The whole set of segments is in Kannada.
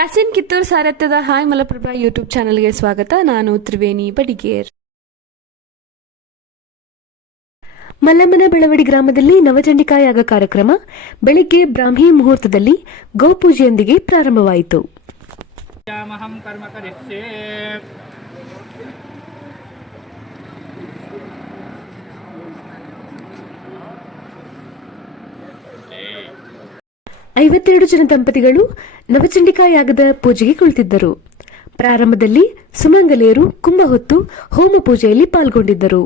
ಯಾಸಿನ್ ಕಿತ್ತೂರ್ ಸಾರಥ್ಯದ ಹಾಯ್ ಮಲಪ್ರಭಾ ಯೂಟ್ಯೂಬ್ ಚಾನೆಲ್ಗೆ ಸ್ವಾಗತ. ನಾನು ತ್ರಿವೇಣಿ ಬಡಿಗೇರ್. ಮಲ್ಲಮ್ಮನ ಬೆಳವಡಿ ಗ್ರಾಮದಲ್ಲಿ ನವಚಂಡಿಕಾ ಯಾಗ ಕಾರ್ಯಕ್ರಮ ಬೆಳಿಗ್ಗೆ ಬ್ರಾಹ್ಮಿ ಮುಹೂರ್ತದಲ್ಲಿ ಗೋಪೂಜೆಯೊಂದಿಗೆ ಪ್ರಾರಂಭವಾಯಿತು. ಐವತ್ತೆರಡು ಜನ ದಂಪತಿಗಳು ನವಚಂಡಿಕಾ ಯಾಗದ ಪೂಜೆಗೆ ಕುಳಿತಿದ್ದರು. ಪ್ರಾರಂಭದಲ್ಲಿ ಸುಮಂಗಲಿಯರು ಕುಂಭ ಹೊತ್ತು ಹೋಮ ಪೂಜೆಯಲ್ಲಿ ಪಾಲ್ಗೊಂಡಿದ್ದರು.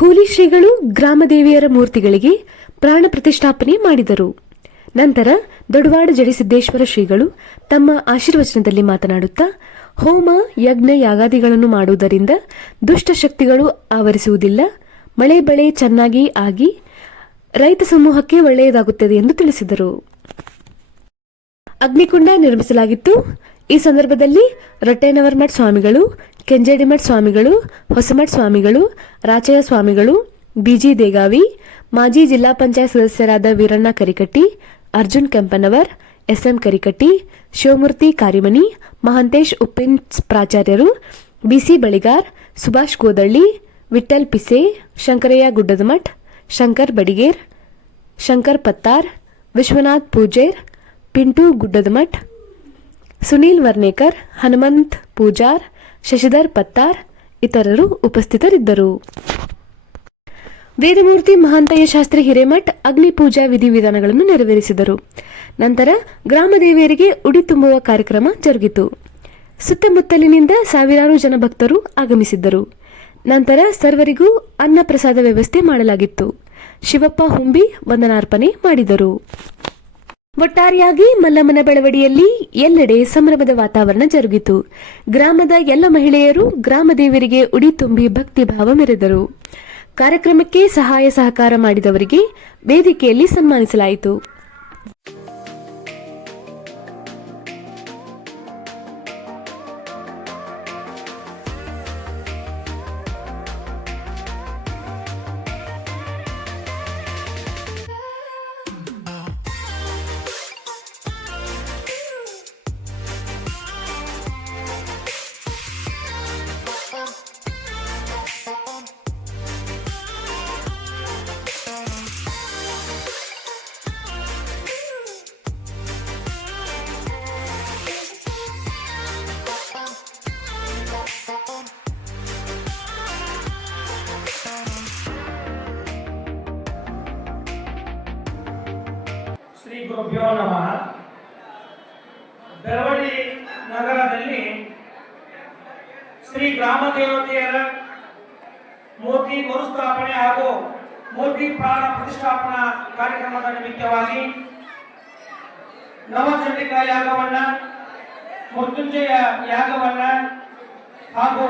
ಹೂಲಿ ಶ್ರೀಗಳು ಗ್ರಾಮದೇವಿಯರ ಮೂರ್ತಿಗಳಿಗೆ ಪ್ರಾಣ ಪ್ರತಿಷ್ಠಾಪನೆ ಮಾಡಿದರು. ನಂತರ ದೊಡವಾಡ ಜಡಿಸಿದ್ದೇಶ್ವರ ಶ್ರೀಗಳು ತಮ್ಮ ಆಶೀರ್ವಚನದಲ್ಲಿ ಮಾತನಾಡುತ್ತಾ, ಹೋಮ ಯಜ್ಞ ಯಾಗಾದಿಗಳನ್ನು ಮಾಡುವುದರಿಂದ ದುಷ್ಟ ಶಕ್ತಿಗಳು ಆವರಿಸುವುದಿಲ್ಲ, ಮಳೆ ಬೆಳೆ ಚೆನ್ನಾಗಿ ಆಗಿ ರೈತ ಸಮೂಹಕ್ಕೆ ಒಳ್ಳೆಯದಾಗುತ್ತದೆ ಎಂದು ತಿಳಿಸಿದರು. ಅಗ್ನಿಕುಂಡ ನಿರ್ಮಿಸಲಾಗಿತ್ತು. ಈ ಸಂದರ್ಭದಲ್ಲಿ ರೊಟ್ಟೆನವರಮಠ ಸ್ವಾಮಿಗಳು, ಕೆಂಜೇಡಿಮಠ ಸ್ವಾಮಿಗಳು, ಹೊಸಮಠ ಸ್ವಾಮಿಗಳು, ರಾಚಯ್ಯ ಸ್ವಾಮಿಗಳು, ಬಿಜಿ ದೇಗಾವಿ, ಮಾಜಿ ಜಿಲ್ಲಾ ಪಂಚಾಯತ್ ಸದಸ್ಯರಾದ ವೀರಣ್ಣ ಕರಿಕಟ್ಟಿ, ಅರ್ಜುನ್ ಕೆಂಪನವರ್, ಎಸ್ಎಂ ಕರಿಕಟ್ಟಿ, ಶಿವಮೂರ್ತಿ ಕಾರಿಮನಿ, ಮಹಾಂತೇಶ್ ಉಪ್ಪಿನ್ ಪ್ರಾಚಾರ್ಯರು, ಬಿಸಿ ಬಳಿಗಾರ್, ಸುಭಾಷ್ ಗೋದಳ್ಳಿ, ವಿಠ್ಠಲ್ ಪಿಸೆ, ಶಂಕರಯ್ಯ ಗುಡ್ಡದಮಠ್, ಶಂಕರ್ ಬಡಿಗೇರ್, ಶಂಕರ್ ಪತ್ತಾರ್, ವಿಶ್ವನಾಥ್ ಪೂಜೇರ್, ಪಿಂಟು ಗುಡ್ಡದಮಠ್, ಸುನೀಲ್ ವರ್ನೇಕರ್, ಹನುಮಂತ್ ಪೂಜಾರ್, ಶಶಿಧರ್ ಪತ್ತಾರ್ ಇತರರು ಉಪಸ್ಥಿತರಿದ್ದರು. ವೇದಮೂರ್ತಿ ಮಹಾಂತಯ್ಯ ಶಾಸ್ತ್ರಿ ಹಿರೇಮಠ್ ಅಗ್ನಿ ಪೂಜಾ ವಿಧಿವಿಧಾನಗಳನ್ನು ನೆರವೇರಿಸಿದರು. ನಂತರ ಗ್ರಾಮದೇವಿಯರಿಗೆ ಉಡಿ ತುಂಬುವ ಕಾರ್ಯಕ್ರಮ ಜರುಗಿತು. ಸುತ್ತಮುತ್ತಲಿನಿಂದ ಸಾವಿರಾರು ಜನ ಭಕ್ತರು ಆಗಮಿಸಿದ್ದರು. ನಂತರ ಸರ್ವರಿಗೂ ಅನ್ನ ಪ್ರಸಾದ ವ್ಯವಸ್ಥೆ ಮಾಡಲಾಗಿತ್ತು. ಶಿವಪ್ಪ ಹುಂಬಿ ವಂದನಾರ್ಪಣೆ ಮಾಡಿದರು. ಒಟ್ಟಾರೆಯಾಗಿ ಮಲ್ಲಮ್ಮನ ಬೆಳವಡಿಯಲ್ಲಿ ಎಲ್ಲೆಡೆ ಸಂಭ್ರಮದ ವಾತಾವರಣ ಜರುಗಿತು. ಗ್ರಾಮದ ಎಲ್ಲ ಮಹಿಳೆಯರು ಗ್ರಾಮದೇವರಿಗೆ ಉಡಿ ತುಂಬಿ ಭಕ್ತಿ ಭಾವ ಮೆರೆದರು. ಕಾರ್ಯಕ್ರಮಕ್ಕೆ ಸಹಾಯ ಸಹಕಾರ ಮಾಡಿದವರಿಗೆ ವೇದಿಕೆಯಲ್ಲಿ ಸನ್ಮಾನಿಸಲಾಯಿತು. ಶ್ರೀ ಗುರುಭ್ಯೋ ನಮಃ. ಬೆಳವಡಿ ನಗರದಲ್ಲಿ ಶ್ರೀ ಗ್ರಾಮ ದೇವತೆಯರ ಮೂರ್ತಿ ಮರುಸ್ಥಾಪನೆ ಹಾಗೂ ಮೂರ್ತಿ ಪ್ರಾಣ ಪ್ರತಿಷ್ಠಾಪನಾ ಕಾರ್ಯಕ್ರಮದ ನಿಮಿತ್ತವಾಗಿ ನವಚಂಡಿಕಾ ಯಾಗವನ್ನ, ಮೃತ್ಯುಂಜಯ ಯಾಗವನ್ನ ಹಾಗೂ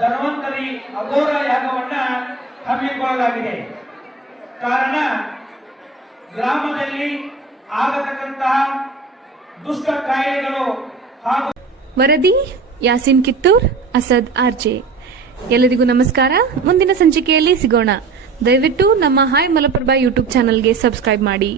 ಧನ್ವಂತರಿ ಅಘೋರ ಯಾಗವನ್ನ ಹಮ್ಮಿಕೊಳ್ಳಲಾಗಿದೆ. ಕಾರಣ ಗ್ರಾಮದಲ್ಲಿ ಆಗತಕ್ಕಂತಹ ದುಷ್ಟ ಕಾಯಿಲೆಗಳು ಹಾಗೂ ವರದಿ ಯಾಸಿನ್ ಕಿತ್ತೂರ್, ಅಸದ್ ಆರ್ಜೆ. ಎಲ್ಲರಿಗೂ ನಮಸ್ಕಾರ. ಮುಂದಿನ ಸಂಚಿಕೆಯಲ್ಲಿ ಸಿಗೋಣ. ದಯವಿಟ್ಟು ನಮ್ಮ ಹಾಯ್ ಮಲಪ್ರಭಾ ಯೂಟ್ಯೂಬ್ ಚಾನೆಲ್ಗೆ ಸಬ್ಸ್ಕ್ರೈಬ್ ಮಾಡಿ.